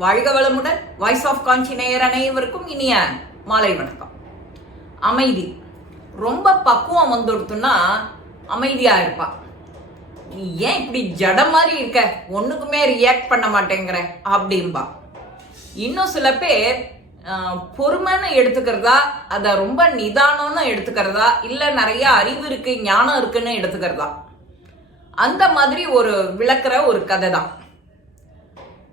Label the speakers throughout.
Speaker 1: வாழ்க வளமுடன். Voice of காஞ்சி நேயர் அனைவருக்கும் இனிய மாலை வணக்கம். அமைதி. ரொம்ப பக்குவம் வந்துடுத்துன்னா அமைதியா இருப்பா. நீ ஏன் இப்படி ஜட மாதிரி இருக்க? ஒண்ணுக்குமே ரியாக்ட் பண்ண மாட்டேங்கிற. அப்படின்பா இன்னும் சில பேர் பொறுமைன்னு எடுத்துக்கிறதா அதை ரொம்ப நிதானம்னு எடுத்துக்கிறதா இல்லை நிறைய அறிவு இருக்கு ஞானம் இருக்குன்னு எடுத்துக்கிறதா? அந்த மாதிரி ஒரு விளக்குற ஒரு கதை தான்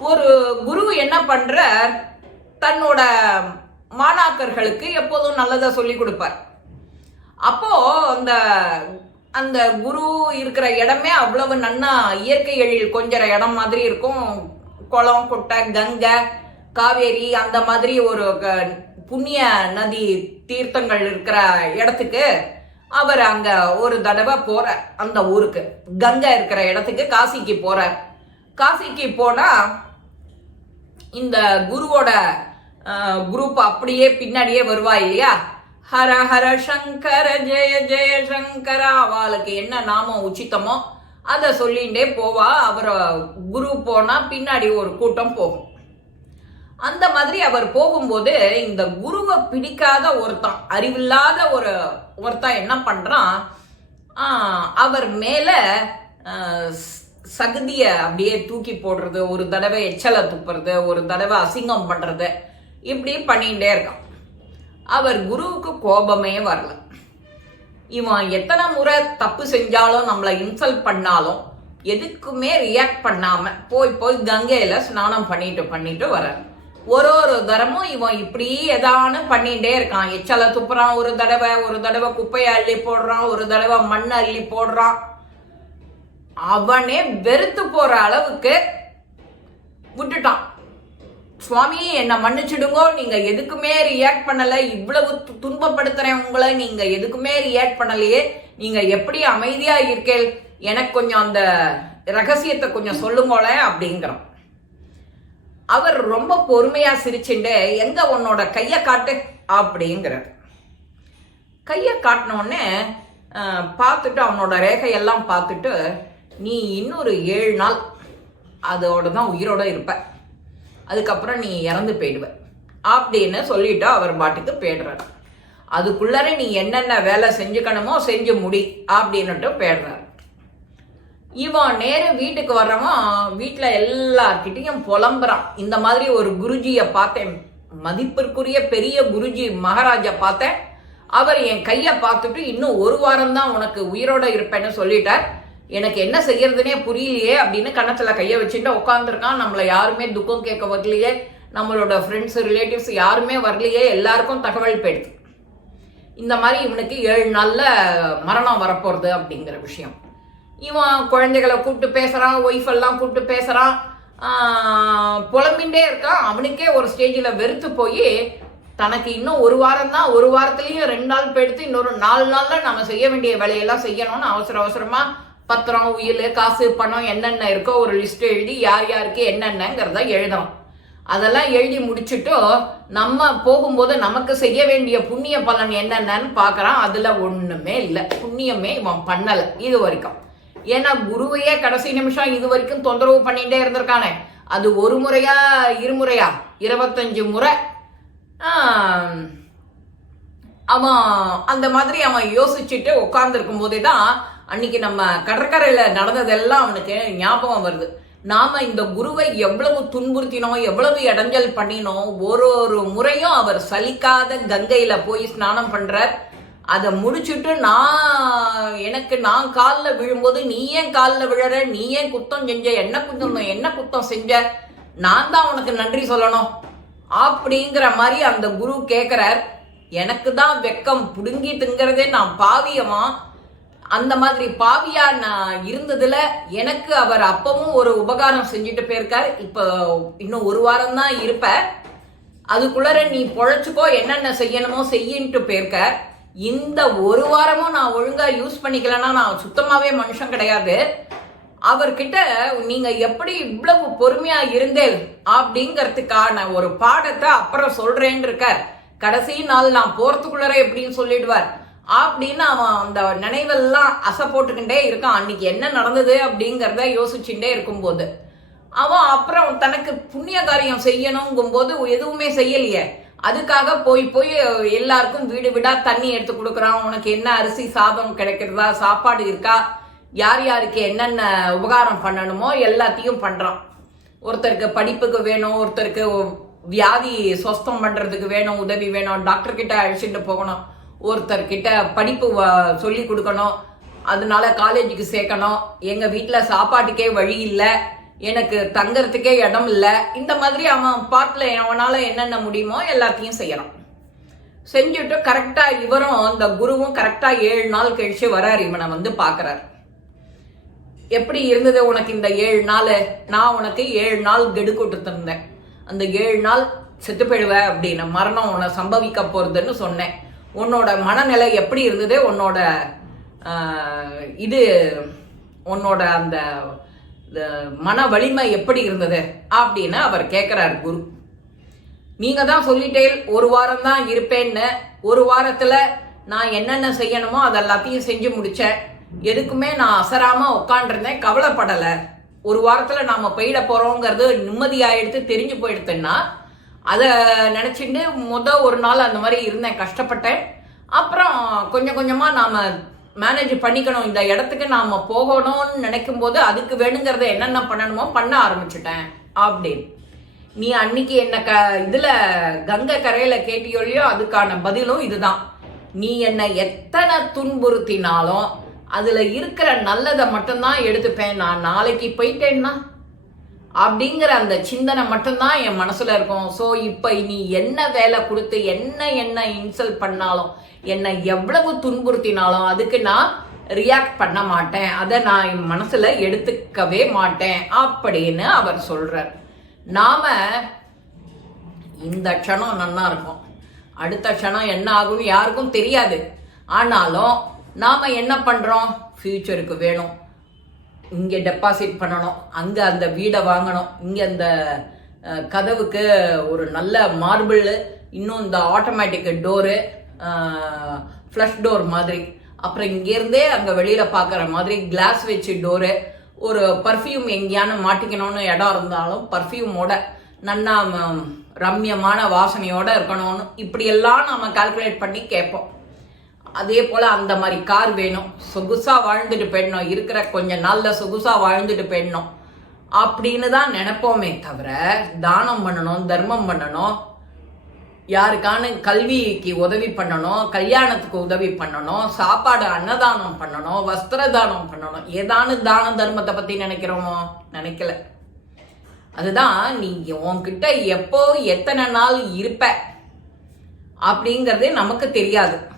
Speaker 1: ஒரு குரு என்ன பண்ற? தன்னோட மாணாக்கர்களுக்கு எப்போதும் நல்லதை சொல்லி கொடுப்பார். அப்போ அந்த அந்த குரு இருக்கிற இடமே அவ்வளவு நன்னா இயற்கை எழில் கொஞ்சற இடம் மாதிரி இருக்கும். குளம் குட்டை கங்கை காவேரி அந்த மாதிரி ஒரு க- புண்ணிய நதி தீர்த்தங்கள் இருக்கிற இடத்துக்கு அவர் அங்க ஒரு தடவை போற அந்த ஊருக்கு. கங்கை இருக்கிற இடத்துக்கு காசிக்கு போறார். காசிக்கு போனா இந்த குருவோட குரூப் அப்படியே பின்னாடியே வருவா இல்லையா? ஹர ஹர சங்கர ஜெய ஜெய சங்கர அவளுக்கு என்ன நாமம் உச்சித்தமோ அதை சொல்லிகிட்டே போவா. அவர் குரு போனா பின்னாடி ஒரு கூட்டம் போகும். அந்த மாதிரி அவர் போகும்போது இந்த குருவை பிடிக்காத ஒருத்தன் அறிவில்லாத ஒரு ஒருத்தன் என்ன பண்றான்? அவர் மேல சகுதியை அப்படியே தூக்கி போடுறது ஒரு தடவை எச்சலை துப்புறது ஒரு தடவை அசிங்கம் பண்ணுறது இப்படி பண்ணிகிட்டே இருக்கான். அவர் குருவுக்கு கோபமே வரல. இவன் எத்தனை முறை தப்பு செஞ்சாலும் நம்மளை இன்சல்ட் பண்ணாலும் எதுக்குமே ரியாக்ட் பண்ணாமல் போய் போய் கங்கையில் ஸ்நானம் பண்ணிட்டு பண்ணிட்டு வர்றார் ஒரு ஒரு தரமும் இவன் இப்படி எதானு பண்ணிகிட்டே இருக்கான். எச்சலை துப்புறான் ஒரு தடவை ஒரு தடவை குப்பையை அள்ளி போடுறான் ஒரு தடவை மண் அள்ளி போடுறான். அவனே வெறுத்து போற அளவுக்கு விட்டுட்டான். சுவாமி என்னை மன்னிச்சிடுங்கோ. நீங்க எதுக்குமே ரியாக்ட் பண்ணல. இவ்வளவு து- துன்பப்படுத்துறேன் உங்களை. நீங்க எதுக்குமே ரியாக்ட் பண்ணலையே. நீங்க எப்படி அமைதியா இருக்கேள்? எனக்கு கொஞ்சம் அந்த ரகசியத்தை கொஞ்சம் சொல்லுங்களேன் அப்படிங்கிறான். அவர் ரொம்ப பொறுமையா சிரிச்சுண்டு எங்க உன்னோட கையை காட்டு? அப்படிங்கிறார். கையை காட்டினோடனே பார்த்துட்டு அவனோட ரேகையெல்லாம் பார்த்துட்டு நீ இன்னொரு ஏழு நாள் அதோட தான் உயிரோட இருப்ப. அதுக்கப்புறம் நீ இறந்து போயிடுவ. அப்படின்னு சொல்லிட்டு அவர் பாட்டுக்கு போயிடுறாரு அதுக்குள்ளார நீ என்னென்ன வேலை செஞ்சுக்கணுமோ செஞ்சு முடி அப்படின்னுட்டு போயிடுறாரு இவன் நேர வீட்டுக்கு வர்றவன் வீட்டில் எல்லார்கிட்டையும் புலம்புறான். இந்த மாதிரி ஒரு குருஜியை பார்த்தேன். மதிப்பிற்குரிய பெரிய குருஜி மகாராஜா பார்த்தேன். அவர் என் கையை பார்த்துட்டு இன்னும் ஒரு வாரம் தான் உனக்கு உயிரோட இருப்பேன்னு சொல்லிட்டார். எனக்கு என்ன செய்யறதுனே புரியலையே அப்படின்னு கன்னத்துல கையை வச்சுட்டு உட்காந்துருக்கான் நம்மளை யாருமே துக்கம் கேட்க வரலையே. நம்மளோட ஃப்ரெண்ட்ஸ் ரிலேட்டிவ்ஸ் யாருமே வரலையே. எல்லாருக்கும் தகவல் போயிடுது இந்த மாதிரி இவனுக்கு ஏழு நாள்ல மரணம் வரப்போறது அப்படிங்கிற விஷயம். இவன் குழந்தைகளை கூப்பிட்டு பேசுறான் ஒய்ஃப் எல்லாம் கூப்பிட்டு பேசுறான். ஆஹ் இருக்கான். அவனுக்கே ஒரு ஸ்டேஜில் வெறுத்து போய் தனக்கு இன்னும் ஒரு வாரம் தான் ஒரு வாரத்துலேயும் ரெண்டு நாள் போயிடுத்து இன்னொரு நாலு நாளில் நம்ம செய்ய வேண்டிய வேலையெல்லாம் செய்யணும்னு அவசர அவசரமாக பத்திரம் உயில் காசு பணம் என்னென்ன இருக்கோ ஒரு லிஸ்ட் எழுதி யார் யாருக்கு என்னென்னங்கிறத எழுதணும். அதெல்லாம் எழுதி முடிச்சுட்டு நம்ம போகும்போது நமக்கு செய்ய வேண்டிய புண்ணிய பலன் என்னென்னன்னு பார்க்குறான். அதில் ஒன்றுமே இல்லை. புண்ணியமே இவன் பண்ணலை இது வரைக்கும். ஏன்னா குருவையே கடைசி நிமிஷம் இது வரைக்கும் தொந்தரவு பண்ணிகிட்டே இருந்திருக்கானே. அது ஒரு முறையா இருமுறையா இருபத்தஞ்சு முறை. அவன் அந்த மாதிரி அவன் யோசிச்சுட்டு உட்கார்ந்துருக்கும் போதே தான் அன்னைக்கு நம்ம கடற்கரையில் நடந்ததெல்லாம் அவனுக்கு ஞாபகம் வருது. நாம இந்த குருவை எவ்வளவு துன்புறுத்தினோம் எவ்வளவு இடைஞ்சல் பண்ணினோம் ஒரு ஒரு முறையும் அவர் சலிக்காத கங்கையில போய் ஸ்நானம் பண்றார். அதை முடிச்சுட்டு நான் எனக்கு நான் காலில் விழும்போது நீ ஏன் காலில் விழற? நீ ஏன் குத்தம் செஞ்ச? என்ன குத்தம் என்ன குத்தம் செஞ்ச? நான் தான் உனக்கு நன்றி சொல்லணும். அப்படிங்கிற மாதிரி அந்த குரு கேட்குறார் எனக்கு தான் வெக்கம் பிடுங்கி திங்கிறதே நான் பாவியமா? அந்த மாதிரி பாவியா நான் இருந்ததுல எனக்கு அவர் அப்பவும் ஒரு உபகாரம் செஞ்சுட்டு போயிருக்கார். இப்போ இன்னும் ஒரு வாரம் தான் இருப்ப. அதுக்குள்ளர நீ பொழைச்சுக்கோ என்னென்ன செய்யணுமோ செய்யின்ட்டு போயிருக்க இந்த ஒரு வாரமும் நான் ஒழுங்கா யூஸ் பண்ணிக்கலன்னா நான் சுத்தமாவே மனுஷன் கிடையாது. அவர்கிட்ட நீங்க எப்படி இவ்வளவு பொறுமையா இருந்தேன் அப்படிங்கறதுக்கான ஒரு பாடத்தை அப்புறம் சொல்றேன்னு இருக்கார் கடைசி நாள் நான் போறதுக்குள்ளர எப்படின்னு சொல்லிடுவார். அப்படின்னு அவன் அந்த நினைவெல்லாம் அசை போட்டுக்கிட்டே இருக்கான். அன்னைக்கு என்ன நடந்தது அப்படிங்கிறத யோசிச்சுட்டே இருக்கும்போது. அவன் அப்புறம் தனக்கு புண்ணிய காரியம் செய்யணுங்கும் போது எதுவுமே செய்யலையே. அதுக்காக போய் போய் எல்லாருக்கும் வீடு வீடா தண்ணி எடுத்து கொடுக்குறான். உனக்கு என்ன அரிசி சாதம் கிடைக்கிறதா சாப்பாடு இருக்கா? யார் யாருக்கு என்னென்ன உபகாரம் பண்ணணுமோ எல்லாத்தையும் பண்றான். ஒருத்தருக்கு படிப்புக்கு வேணும் ஒருத்தருக்கு வியாதி சொஸ்தம் பண்றதுக்கு வேணும் உதவி வேணும் டாக்டர் கிட்ட அழைச்சிட்டு போகணும். ஒருத்தர்கிட்ட படிப்பு வ- சொல்லி கொடுக்கணும். அதனால காலேஜுக்கு சேர்க்கணும். எங்க வீட்டில் சாப்பாட்டுக்கே வழி இல்லை. எனக்கு தங்கறதுக்கே இடம் இல்லை. இந்த மாதிரி அவன் பாட்டில் அவனால என்னென்ன முடியுமோ எல்லாத்தையும் செய்யறான். செஞ்சுட்டு கரெக்டா இவரும் அந்த குருவும் கரெக்டா ஏழு நாள் கழிச்சு வராரு. இவனை வந்து பாக்குறாரு. எப்படி இருந்தது உனக்கு இந்த ஏழு நாள்? நான் உனக்கு ஏழு நாள் கெடு கொடுத்துருந்தேன். அந்த ஏழு நாள் செத்து போயிடுவேன் அப்படின்னு மரணம் உன்னை சம்பவிக்க போறதுன்னு சொன்னேன். உன்னோட மனநிலை எப்படி இருந்தது? உன்னோட இது உன்னோட அந்த இந்த மன வலிமை எப்படி இருந்தது? அப்படின்னு அவர் கேட்குறார் குரு. நீங்கள் தான் சொல்லிட்டே ஒரு வாரம் தான் இருப்பேன்னு ஒரு வாரத்தில் நான் என்னென்ன செய்யணுமோ அது எல்லாத்தையும் செஞ்சு முடித்தேன் எதுக்குமே நான் அசராம உட்காண்டிருந்தேன் கவலைப்படலை. ஒரு வாரத்தில் நாம் போயிட போறோங்கிறது நிம்மதியாயிடுத்து தெரிஞ்சு போயிடுத்துன்னா அதை நினச்சிட்டு முத ஒரு நாள் அந்த மாதிரி இருந்தேன் கஷ்டப்பட்டேன். அப்புறம் கொஞ்சம் கொஞ்சமாக நாம் மேனேஜ் பண்ணிக்கணும். இந்த இடத்துக்கு நாம் போகணும்னு நினைக்கும் போது அதுக்கு வேணுங்கிறத என்னென்ன பண்ணணுமோ பண்ண ஆரம்பிச்சுட்டேன். அப்படின்னு. நீ அன்னைக்கு என்ன க இதில் கங்கை கரையில் கேட்டியோலையோ அதுக்கான பதிலும் இதுதான். நீ என்னை எத்தனை துன்புறுத்தினாலும் அதில் இருக்கிற நல்லதை மட்டும்தான் எடுத்துப்பேன். நான் நாளைக்கு போயிட்டேன்னா அப்படிங்கிற அந்த சிந்தனை மட்டும்தான் என் மனசுல இருக்கும். ஸோ இப்போ நீ என்ன வேலை கொடுத்து என்ன என்ன இன்சல்ட் பண்ணாலும் என்னை எவ்வளவு துன்புறுத்தினாலும் அதுக்கு நான் ரியாக்ட் பண்ண மாட்டேன். அதை நான் என் மனசுல எடுத்துக்கவே மாட்டேன் அப்படின்னு அவர் சொல்றார். நாம இந்த க்ஷணம் நன்னா இருக்கும். அடுத்த க்ஷணம் என்ன ஆகும்னு யாருக்கும் தெரியாது. ஆனாலும் நாம என்ன பண்றோம்? ஃபியூச்சருக்கு வேணும். இங்கே டெபாசிட் பண்ணணும். அங்கே அந்த வீடை வாங்கணும். இங்கே அந்த கதவுக்கு ஒரு நல்ல மார்பிள் இன்னும் இந்த ஆட்டோமேட்டிக் டோரு ஃப்ளஷ் டோர் மாதிரி. அப்புறம் இங்கேருந்தே அங்கே வெளியில் பார்க்குற மாதிரி கிளாஸ் வச்சு டோரு ஒரு பர்ஃப்யூம் எங்கேயான மாட்டிக்கணும்னு இடம் இருந்தாலும் பர்ஃப்யூமோட நன்னா ரம்யமான வாசனையோடு இருக்கணும்னு. இப்படியெல்லாம் நம்ம கால்குலேட் பண்ணி கேட்போம். அதே போல அந்த மாதிரி கார் வேணும். சொகுசா வாழ்ந்துட்டு போயிடணும் இருக்கிற கொஞ்ச நாளில் சொகுசா வாழ்ந்துட்டு போயிடணும் அப்படின்னு தான் நினைப்போமே தவிர தானம் பண்ணணும் தர்மம் பண்ணணும். யாருக்கான கல்விக்கு உதவி பண்ணணும் கல்யாணத்துக்கு உதவி பண்ணணும் சாப்பாடு அன்னதானம் பண்ணணும் வஸ்திர தானம் பண்ணணும். ஏதானு தான தர்மத்தை பத்தி நினைக்கிறோமோ? நினைக்கல. அதுதான் நீ உன்கிட்ட எப்போ எத்தனை நாள் இருப்ப? அப்படிங்கிறது நமக்கு தெரியாது.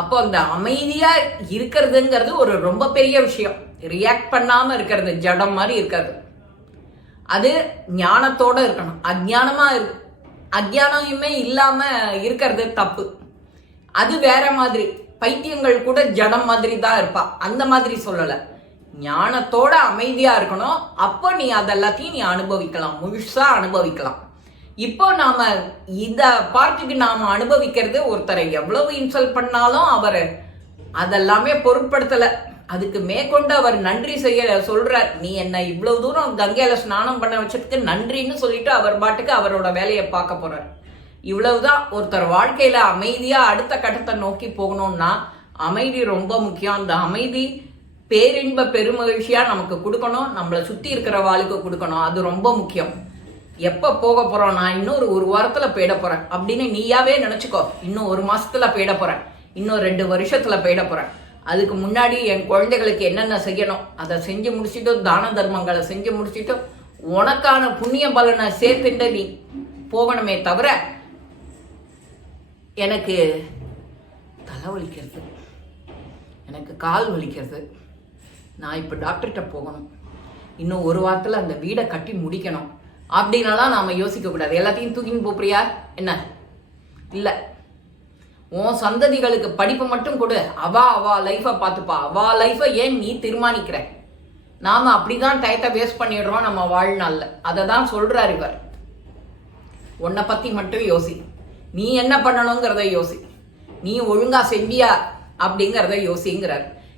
Speaker 1: அப்போ அந்த அமைதியா இருக்கிறதுங்கிறது ஒரு ரொம்ப பெரிய விஷயம். ரியாக்ட் பண்ணாம இருக்கிறது ஜடம் மாதிரி இருக்கிறது அது ஞானத்தோட இருக்கணும். அஜானமா இரு அஜானமே இல்லாம இருக்கிறது தப்பு. அது வேற மாதிரி. பைத்தியங்கள் கூட ஜடம் மாதிரி தான் இருப்பா. அந்த மாதிரி சொல்லல. ஞானத்தோட அமைதியா இருக்கணும். அப்போ நீ அதெல்லாத்தையும் நீ அனுபவிக்கலாம். முழுசா அனுபவிக்கலாம். இப்போ நாம இந்த பார்ட்டிக்கு நாம அனுபவிக்கிறது ஒருத்தரை எவ்வளவு இன்சல்ட் பண்ணாலும் அவர் அதெல்லாமே பொருட்படுத்தல. அதுக்கு மேற்கொண்டு அவர் நன்றி செய்ய சொல்றார். நீ என்ன இவ்வளவு தூரம் கங்கையில ஸ்நானம் பண்ண வச்சதுக்கு நன்றின்னு சொல்லிட்டு அவர் பாட்டுக்கு அவரோட வேலையை பார்க்க போறார். இவ்வளவுதான் ஒருத்தர் வாழ்க்கையில அமைதியா அடுத்த கட்டத்தை நோக்கி போகணும்னா அமைதி ரொம்ப முக்கியம். அந்த அமைதி பேரின்ப பெருமகிழ்ச்சியா நமக்கு கொடுக்கணும். நம்மளை சுத்தி இருக்கிற வாழ்க்கை கொடுக்கணும். அது ரொம்ப முக்கியம். எப்போ போக போகிறோம் நான் இன்னொரு ஒரு வாரத்தில் போயிட போகிறேன் அப்படின்னு நீயாவே நினச்சிக்கோ. இன்னும் ஒரு மாதத்தில் போயிட போகிறேன் இன்னும் ரெண்டு வருஷத்தில் போயிட போகிறேன் அதுக்கு முன்னாடி என் குழந்தைகளுக்கு என்னென்ன செய்யணும்? அதை செஞ்சு முடிச்சிட்டு தான தர்மங்களை செஞ்சு முடிச்சிட்டு உனக்கான புண்ணிய பலனை சேர்த்துட்டு நீ போகணுமே தவிர எனக்கு தலை வலிக்கிறது. எனக்கு கால் வலிக்கிறது. நான் இப்போ டாக்டர்கிட்ட போகணும். இன்னும் ஒரு வாரத்தில் அந்த வீடை கட்டி முடிக்கணும். அப்படின்னாலாம் நாம் யோசிக்கக்கூடாது எல்லாத்தையும் தூக்கின்னு போப்பியா என்ன? இல்லை. உன் சந்ததிகளுக்கு படிப்பு மட்டும் கொடு. அவா அவா லைஃபை பார்த்துப்பா. அவா லைஃபை ஏன் நீ தீர்மானிக்கிற? நாம அப்படிதான் டயத்தை வேஸ்ட் பண்ணிடுறோம் நம்ம வாழ்நாள்ல. அதை தான் சொல்றாரு இவர். உன்னை பத்தி மட்டும் யோசி. நீ என்ன பண்ணணுங்கிறத யோசி. நீ ஒழுங்கா செஞ்சியா அப்படிங்கிறத யோசிங்கிறார்.